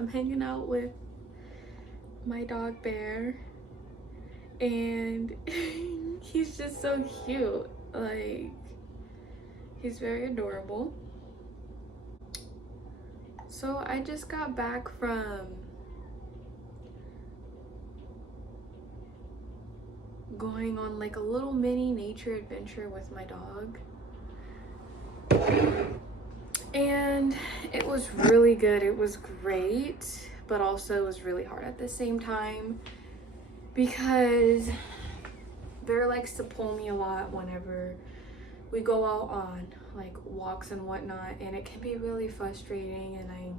I'm hanging out with my dog Bear, and he's just so cute. Like, he's very adorable. So I just got back from going on like a little mini nature adventure with my dog, and it was really good. It was great, but also it was really hard at the same time because Bear likes to pull me a lot whenever we go out on like walks and whatnot, and it can be really frustrating, and I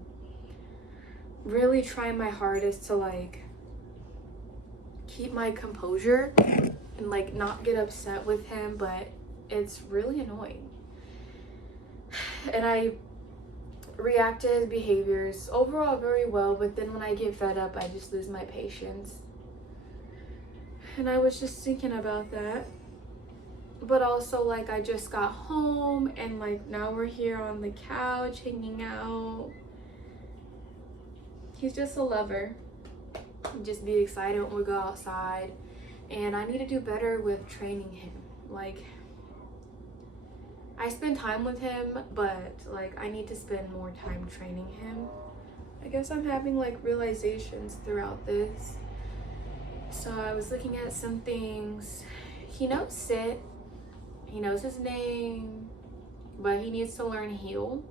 really try my hardest to like keep my composure and like not get upset with him, but it's really annoying. And I react to his behaviors overall very well, but then when I get fed up, I just lose my patience. And I was just thinking about that. But also, like, I just got home and like now we're here on the couch hanging out. He's just a lover. Just be excited when we go outside. And I need to do better with training him. Like, I spend time with him, but like I need to spend more time training him. I guess I'm having like realizations throughout this. So I was looking at some things. He knows sit. He knows his name, but he needs to learn heel.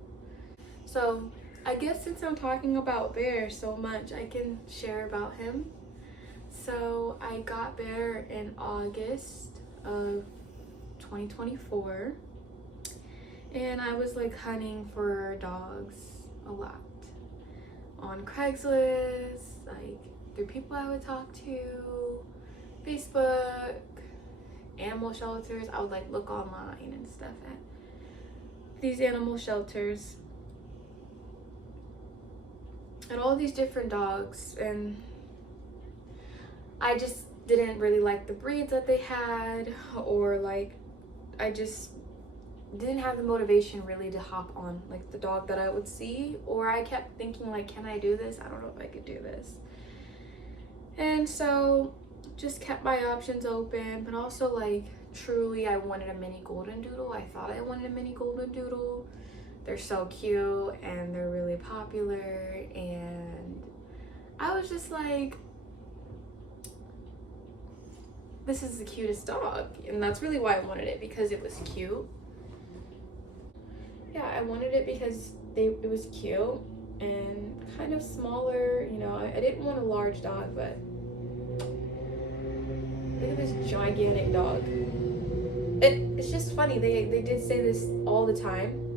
So I guess since I'm talking about Bear so much, I can share about him. So I got Bear in August of 2024, and I was like hunting for dogs a lot on Craigslist, like through people I would talk to, Facebook, animal shelters. I would like look online and stuff at these animal shelters and all these different dogs, and I just didn't really like the breeds that they had, or like I just didn't have the motivation really to hop on like the dog that I would see, or I kept thinking like, can I do this? I don't know if I could do this. And so just kept my options open, but also like truly I wanted a mini golden doodle. I thought I wanted a mini golden doodle. They're so cute and they're really popular, and I was just like, this is the cutest dog. And that's really why I wanted it, because it was cute. Yeah, I wanted it because it was cute and kind of smaller, you know. I didn't want a large dog, but look at this gigantic dog. It's just funny, they did say this all the time.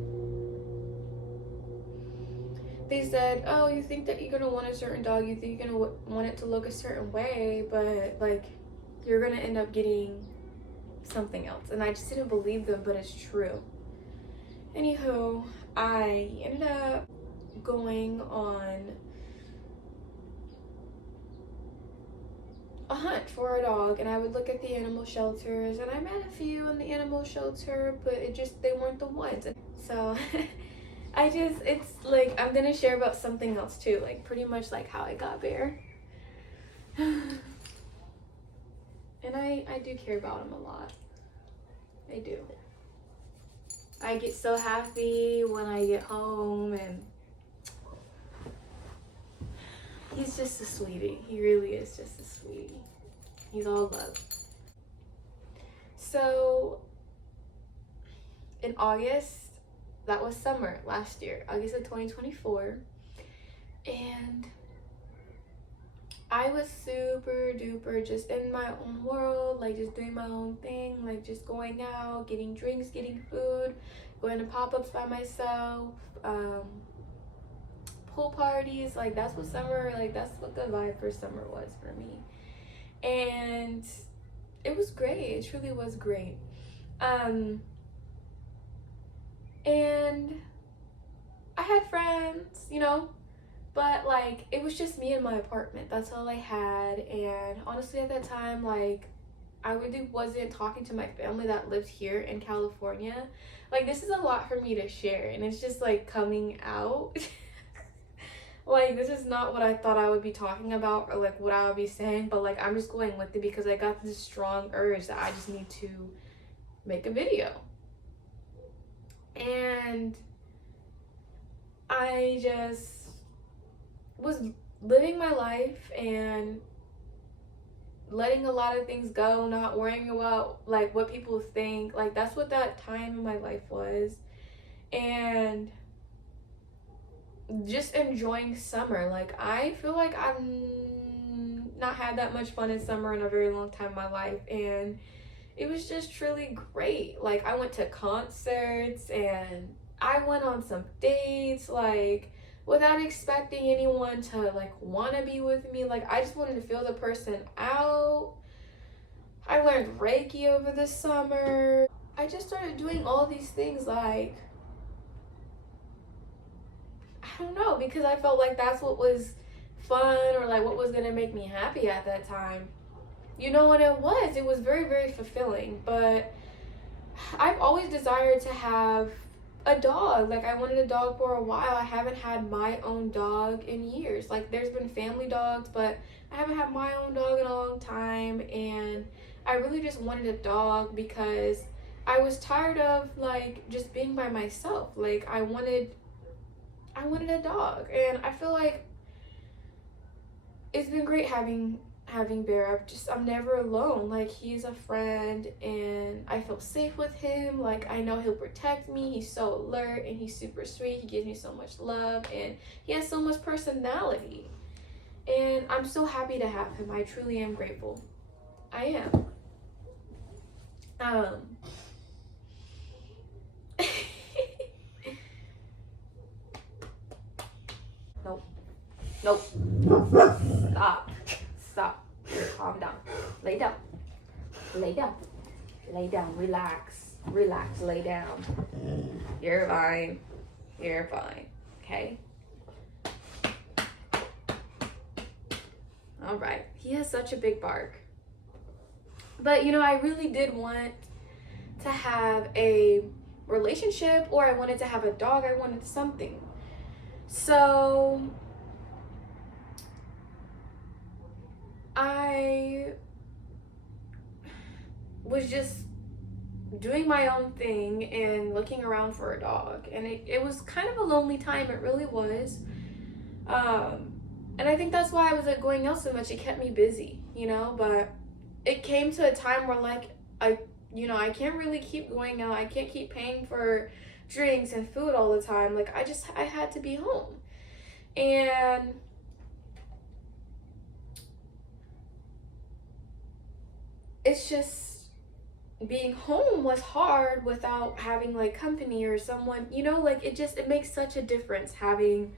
They said, oh, you think that you're gonna want a certain dog, you think you're gonna want it to look a certain way, but like you're gonna end up getting something else. And I just didn't believe them, but it's true. Anywho, I ended up going on a hunt for a dog, and I would look at the animal shelters, and I met a few in the animal shelter, but they weren't the ones. So it's like, I'm gonna share about something else too, like pretty much like how I got Bear. And I do care about him a lot. I do. I get so happy when I get home, and he's just a sweetie. He really is just a sweetie. He's all love. So in August, that was summer last year, August of 2024, and I was super duper just in my own world, like just doing my own thing, like just going out, getting drinks, getting food, going to pop-ups by myself, pool parties. Like that's what the vibe for summer was for me. And it was great. It truly was great. And I had friends, you know, but like it was just me in my apartment. That's all I had. And honestly, at that time, like I really wasn't talking to my family that lived here in California. Like this is a lot for me to share, and it's just like coming out. Like, this is not what I thought I would be talking about or like what I would be saying, but like I'm just going with it because I got this strong urge that I just need to make a video. And I just was living my life and letting a lot of things go, not worrying about like what people think. Like, that's what that time in my life was. And just enjoying summer. Like, I feel like I've not had that much fun in summer in a very long time in my life, and it was just truly great. Like, I went to concerts and I went on some dates, like, without expecting anyone to like want to be with me. Like, I just wanted to feel the person out. I learned Reiki over the summer. I just started doing all these things, like, I don't know, because I felt like that's what was fun or like what was gonna make me happy at that time. You know what it was? It was very, very fulfilling. But I've always desired to have a dog. Like, I wanted a dog for a while. I haven't had my own dog in years. Like, there's been family dogs, but I haven't had my own dog in a long time. And I really just wanted a dog because I was tired of like just being by myself. Like, I wanted a dog, and I feel like it's been great having Bear. I'm never alone. Like, he's a friend and I feel safe with him. Like, I know he'll protect me. He's so alert and he's super sweet. He gives me so much love and he has so much personality. And I'm so happy to have him. I truly am grateful. I am. Nope. Nope. Stop. Stop. Calm down. Lay down. Lay down. Lay down. Relax. Relax. Lay down. You're fine. You're fine. Okay? All right. He has such a big bark. But, you know, I really did want to have a relationship, or I wanted to have a dog. I wanted something. So I was just doing my own thing and looking around for a dog, and it was kind of a lonely time. It really was. And I think that's why I was like going out so much. It kept me busy, you know. But it came to a time where like I can't really keep going out. I can't keep paying for drinks and food all the time. Like, I had to be home. And it's just, being home was hard without having like company or someone, you know. Like, it makes such a difference having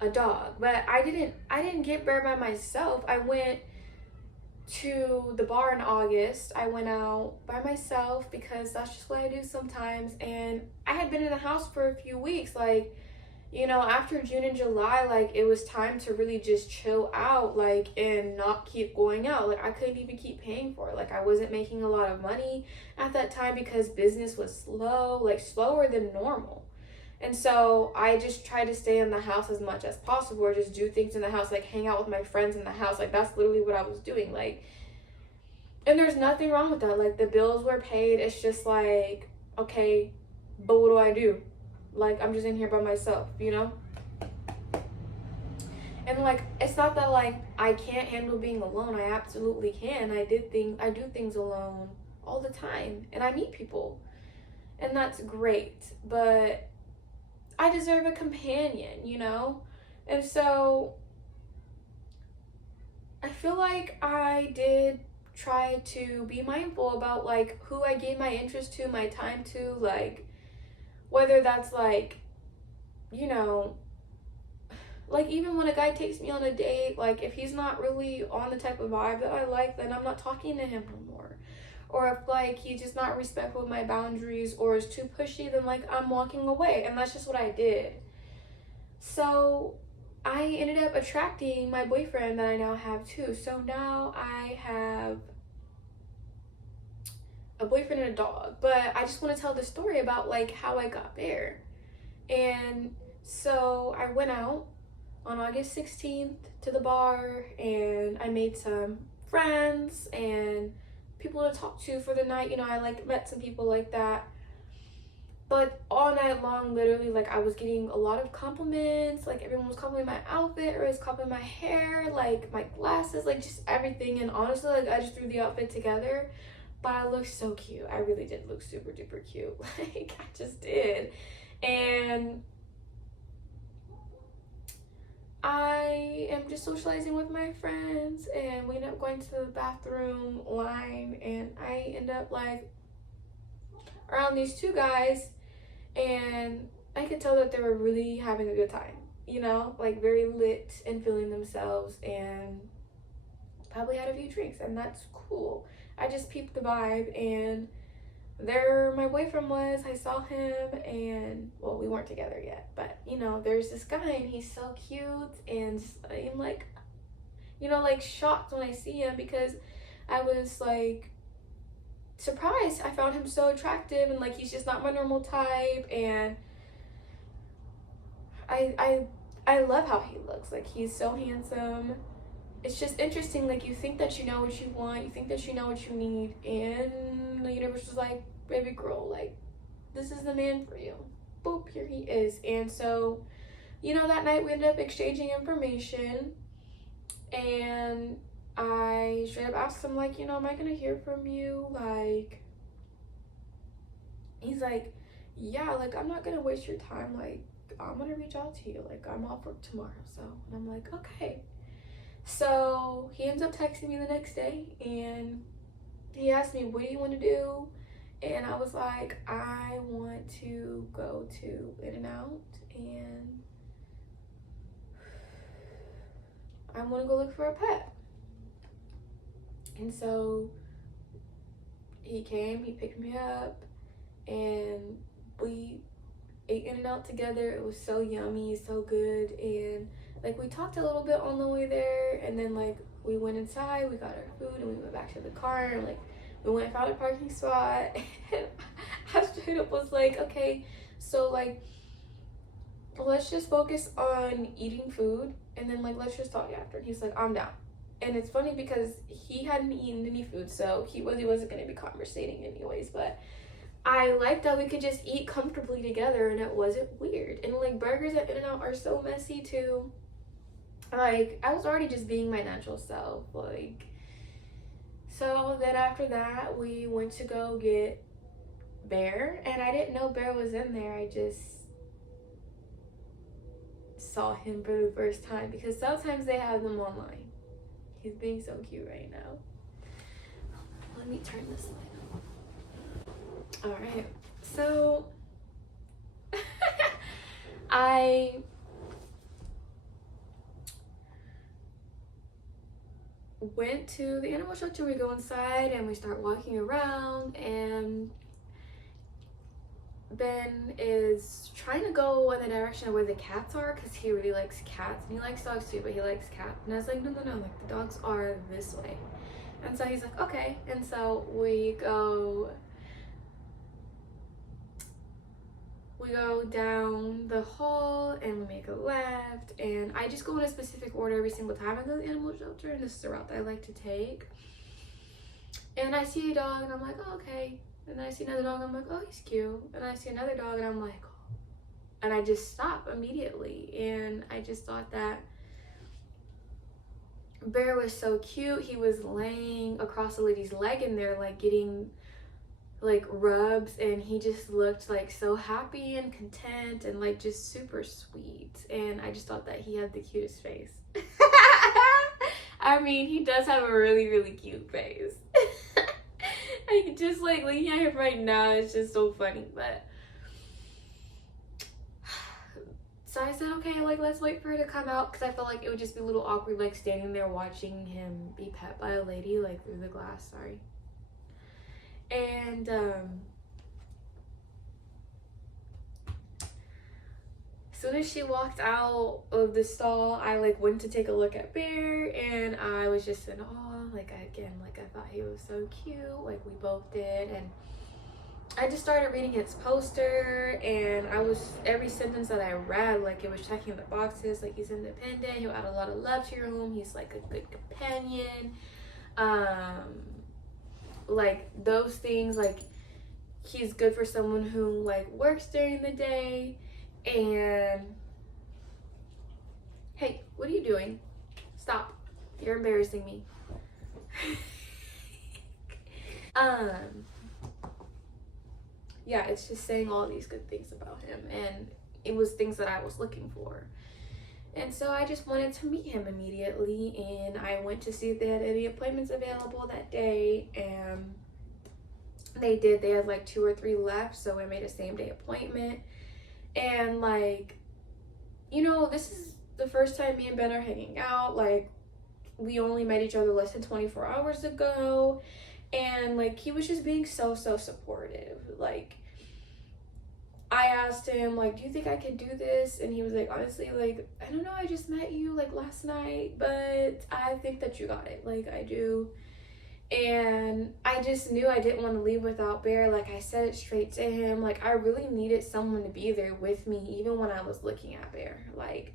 a dog. But I didn't get Bear by myself. I went to the bar in August. I went out by myself because that's just what I do sometimes. And I had been in the house for a few weeks. Like, you know, after June and July, like, it was time to really just chill out, like, and not keep going out. Like, I couldn't even keep paying for it. Like, I wasn't making a lot of money at that time because business was slow, like, slower than normal. And so I just tried to stay in the house as much as possible, or just do things in the house, like hang out with my friends in the house. Like, that's literally what I was doing. Like, and there's nothing wrong with that. Like, the bills were paid. It's just like, okay, but what do I do? Like, I'm just in here by myself, you know? And like, it's not that like I can't handle being alone. I absolutely can. I do things alone all the time, and I meet people. And that's great. But I deserve a companion, you know? And so I feel like I did try to be mindful about like who I gave my interest to, my time to, like, whether that's like, you know, like, even when a guy takes me on a date, like, if he's not really on the type of vibe that I like, then I'm not talking to him no more. Or if like he's just not respectful of my boundaries or is too pushy, then like I'm walking away. And that's just what I did. So I ended up attracting my boyfriend that I now have too. So now I have a boyfriend and a dog. But I just want to tell the story about like how I got there. And so I went out on August 16th to the bar, and I made some friends and people to talk to for the night. You know, I like met some people like that. But all night long, literally, like, I was getting a lot of compliments. Like, everyone was complimenting my outfit, or was complimenting my hair, like, my glasses, like, just everything. And honestly, like, I just threw the outfit together. But I looked so cute. I really did look super duper cute. Like, I just did. And I am just socializing with my friends. And we end up going to the bathroom line. And I end up, like, around these two guys. And I could tell that they were really having a good time, you know, like very lit and feeling themselves, and probably had a few drinks, and that's cool. I just peeped the vibe, and there my boyfriend was. I saw him, and well, we weren't together yet, but you know, there's this guy, and he's so cute, and I'm like, you know, like shocked when I see him, because I was like surprised. I found him so attractive, and like he's just not my normal type, and I love how he looks. Like, he's so handsome. It's just interesting. Like, you think that you know what you want, you think that you know what you need, and the universe was like, baby girl, like, this is the man for you. Boop, here he is. And so, you know, that night we ended up exchanging information, and I straight up asked him, like, you know, am I gonna hear from you? Like, he's like, yeah, like, I'm not gonna waste your time. Like, I'm gonna reach out to you. Like, I'm off work tomorrow. So, and I'm like, okay. So he ends up texting me the next day, and he asked me, what do you want to do? And I was like, I want to go to In-N-Out, and I want to go look for a pet. And so he came, he picked me up, and we ate In-N-Out together. It was so yummy, so good. And like, we talked a little bit on the way there, and then like we went inside, we got our food, and we went back to the car, and like we went and found a parking spot. And I straight up was like, okay, so like, let's just focus on eating food, and then like let's just talk after. And he's like, I'm down. And it's funny because he hadn't eaten any food, so he really wasn't going to be conversating anyways. But I liked that we could just eat comfortably together, and it wasn't weird. And like, burgers at In-N-Out are so messy too. Like, I was already just being my natural self. Like, so then after that, we went to go get Bear, and I didn't know Bear was in there. I just saw him for the first time, because sometimes they have them online. He's being so cute right now. Let me turn this light on. All right, so I went to the animal shelter. We go inside and we start walking around, and Ben is trying to go in the direction of where the cats are, because he really likes cats, and he likes dogs too, but he likes cats. And I was like, no, like, the dogs are this way. And so he's like, okay. And so we go down the hall, and we make a left, and I just go in a specific order every single time I go to the animal shelter, and this is the route that I like to take. And I see a dog, and I'm like, oh, okay. And then I see another dog, and I'm like, oh, he's cute. And I see another dog, and I'm like, oh. And I just stop immediately. And I just thought that Bear was so cute. He was laying across the lady's leg, and they're like getting like rubs, and he just looked like so happy and content, and like just super sweet. And I just thought that he had the cutest face. I mean, he does have a really, really cute face. I just like looking at him right now, it's just so funny. But so I said, okay, like, let's wait for her to come out, because I felt like it would just be a little awkward, like standing there watching him be pet by a lady, like through the glass. Sorry. And as soon as she walked out of the stall, I like went to take a look at Bear, and I was just in awe. Like, I thought he was so cute, like we both did. And I just started reading his poster, and I was, every sentence that I read, like, it was checking the boxes. Like, he's independent, he'll add a lot of love to your home, he's like a good companion, like those things. Like, he's good for someone who like works during the day. And hey, what are you doing? Stop, you're embarrassing me. Yeah, it's just saying all these good things about him, and it was things that I was looking for. And so I just wanted to meet him immediately, and I went to see if they had any appointments available that day, and they did. They had like 2 or 3 left, so I made a same day appointment. And like, you know, this is the first time me and Ben are hanging out. Like, we only met each other less than 24 hours ago, and like, he was just being so supportive. Like, I asked him, like, do you think I could do this? And he was like, honestly, like, I don't know, I just met you like last night, but I think that you got it. Like, I do. And I just knew I didn't want to leave without Bear. Like, I said it straight to him. Like, I really needed someone to be there with me, even when I was looking at Bear. Like,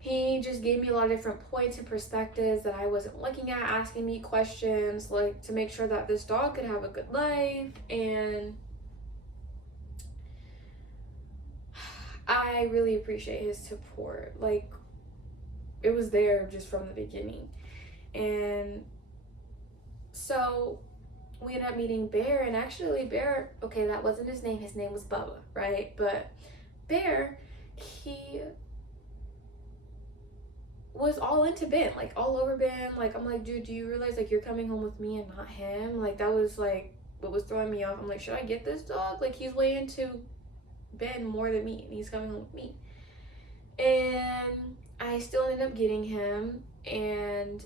he just gave me a lot of different points and perspectives that I wasn't looking at, asking me questions, like, to make sure that this dog could have a good life. And I really appreciate his support. Like, it was there just from the beginning. And so we ended up meeting Bear, and actually Bear, okay, that wasn't his name was Bubba, right? But Bear, he was all into Ben, like all over Ben. Like, I'm like, dude, do you realize like you're coming home with me and not him? Like, that was like what was throwing me off. I'm like, should I get this dog? Like, he's way into Ben more than me, and he's coming home with me. And I still ended up getting him, and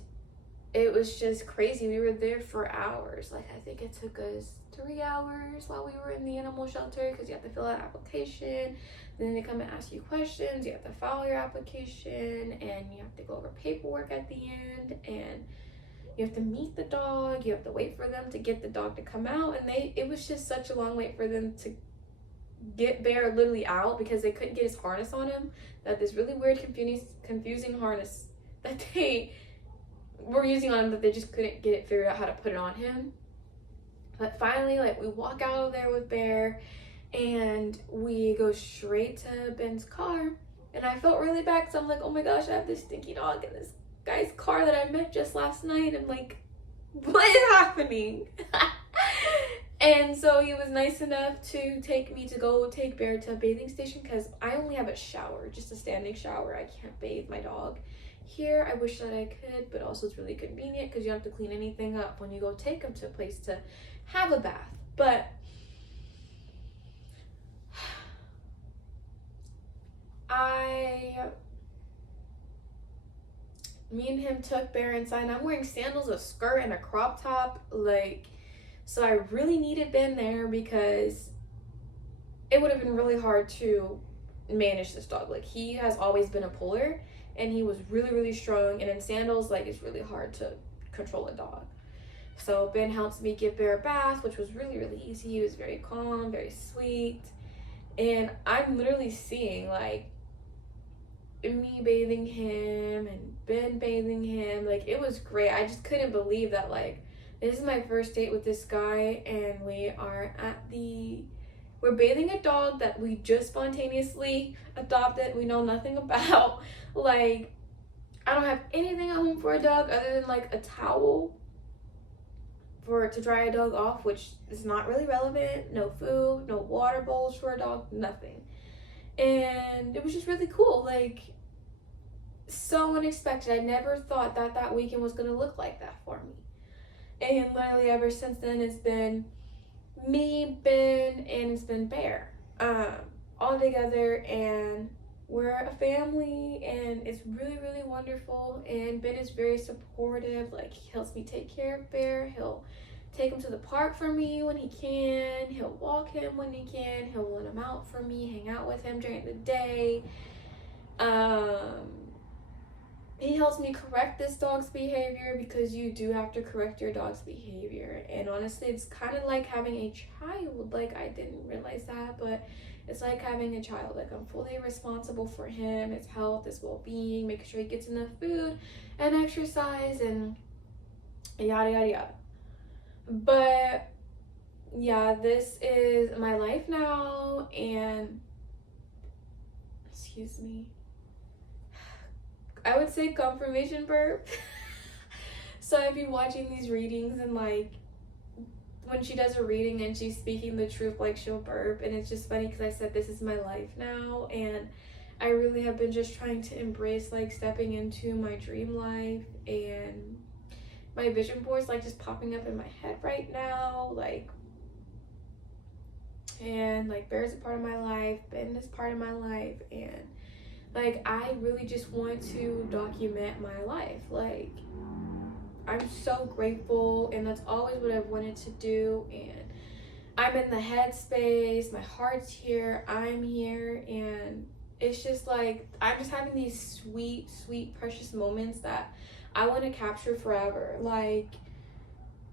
it was just crazy. We were there for hours. Like, I think it took us 3 hours while we were in the animal shelter, because you have to fill out an application, then they come and ask you questions, you have to file your application, and you have to go over paperwork at the end, and you have to meet the dog, you have to wait for them to get the dog to come out. And it was just such a long wait for them to get Bear literally out, because they couldn't get his harness on him. That this really weird confusing harness that they were using on him, that they just couldn't get it figured out how to put it on him. But finally, like, we walk out of there with Bear, and we go straight to Ben's car. And I felt really bad, because I'm like, oh my gosh, I have this stinky dog in this guy's car that I met just last night, and like, what is happening? And so he was nice enough to take me to go take Bear to a bathing station, because I only have a shower, just a standing shower. I can't bathe my dog here. I wish that I could, but also it's really convenient because you don't have to clean anything up when you go take him to a place to have a bath. But me and him took Bear inside, and I'm wearing sandals, a skirt, and a crop top. Like, so I really needed Ben there, because it would have been really hard to manage this dog. Like, he has always been a puller, and he was really strong, and in sandals, like, it's really hard to control a dog. So Ben helps me give Bear a bath, which was really easy. He was very calm, very sweet, and I'm literally seeing like me bathing him and Ben bathing him. Like, it was great. I just couldn't believe that, like, this is my first date with this guy, and we're bathing a dog that we just spontaneously adopted, we know nothing about. Like, I don't have anything at home for a dog other than like a towel to dry a dog off, which is not really relevant. No food, no water bowls for a dog, nothing. And it was just really cool. Like, so unexpected. I never thought that weekend was gonna look like that for me. And literally ever since then, it's been me, Ben, and it's been Bear, all together, and we're a family, and it's really wonderful. And Ben is very supportive. Like, he helps me take care of Bear. He'll take him to the park for me when he can. He'll walk him when he can. He'll let him out for me, hang out with him during the day. he helps me correct this dog's behavior, because you do have to correct your dog's behavior. And honestly, it's kind of like having a child. Like, I didn't realize that, but it's like having a child. Like, I'm fully responsible for him, his health, his well-being, making sure he gets enough food and exercise and yada yada yada. But yeah, this is my life now. And excuse me, I would say confirmation burp. So I'd be watching these readings, and like when she does a reading and she's speaking the truth, like she'll burp. And it's just funny because I said this is my life now, and I really have been just trying to embrace like stepping into my dream life. And my vision board's like just popping up in my head right now, like, and like Bear's a part of my life, Ben is part of my life, and like I really just want to document my life. Like, I'm so grateful, and that's always what I've wanted to do. And I'm in the headspace, my heart's here, I'm here, and it's just like I'm just having these sweet, sweet, precious moments that I want to capture forever. Like,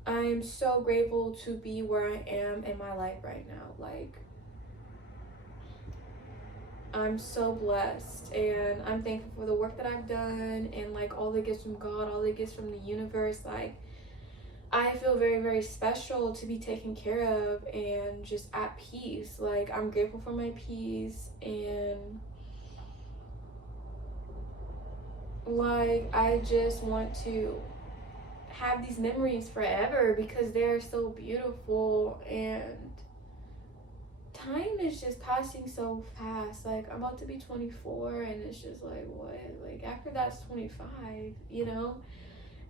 I'm so grateful to be where I am in my life right now. Like, I'm so blessed, and I'm thankful for the work that I've done, and like all the gifts from God, all the gifts from the universe. Like, I feel very, very special to be taken care of and just at peace. Like, I'm grateful for my peace, and like I just want to have these memories forever because they're so beautiful. And time is just passing so fast. Like, I'm about to be 24, and it's just like, what? Like, after that's 25, you know?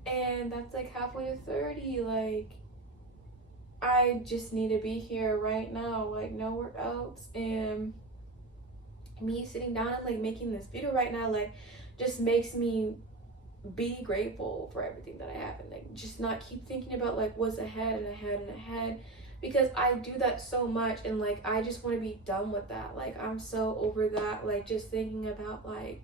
And that's like halfway to 30. Like, I just need to be here right now, like nowhere else. And me sitting down and like making this video right now, like, just makes me be grateful for everything that I have, and like just not keep thinking about like what's ahead and ahead and ahead, because I do that so much. And like I just want to be done with that. Like, I'm so over that, like just thinking about like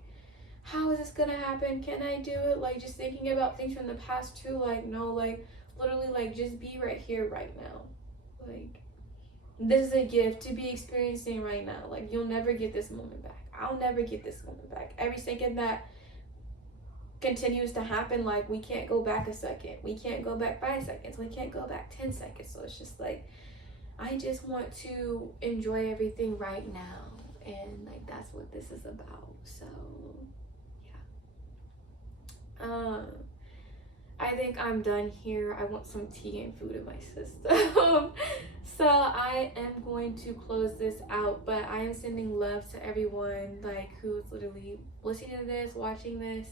how is this gonna happen, can I do it, like just thinking about things from the past too. Like, no, like literally, like just be right here right now. Like, this is a gift to be experiencing right now. Like, you'll never get this moment back. I'll never get this moment back. Every second that continues to happen, like we can't go back a second, we can't go back 5 seconds, we can't go back 10 seconds. So it's just like I just want to enjoy everything right now, and like that's what this is about. So yeah, I think I'm done here. I want some tea and food in my system. So I am going to close this out, but I am sending love to everyone like who's literally listening to this, watching this,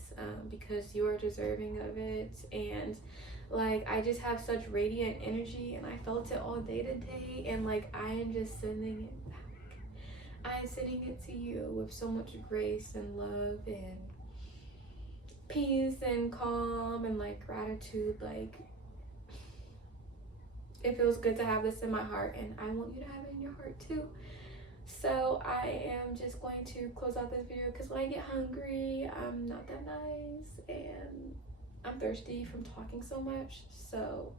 because you are deserving of it. And like I just have such radiant energy, and I felt it all day today, and like I am just sending it back. I am sending it to you with so much grace and love and peace and calm and like gratitude. Like, it feels good to have this in my heart, and I want you to have it in your heart too. So I am just going to close out this video because when I get hungry, I'm not that nice, and I'm thirsty from talking so much. So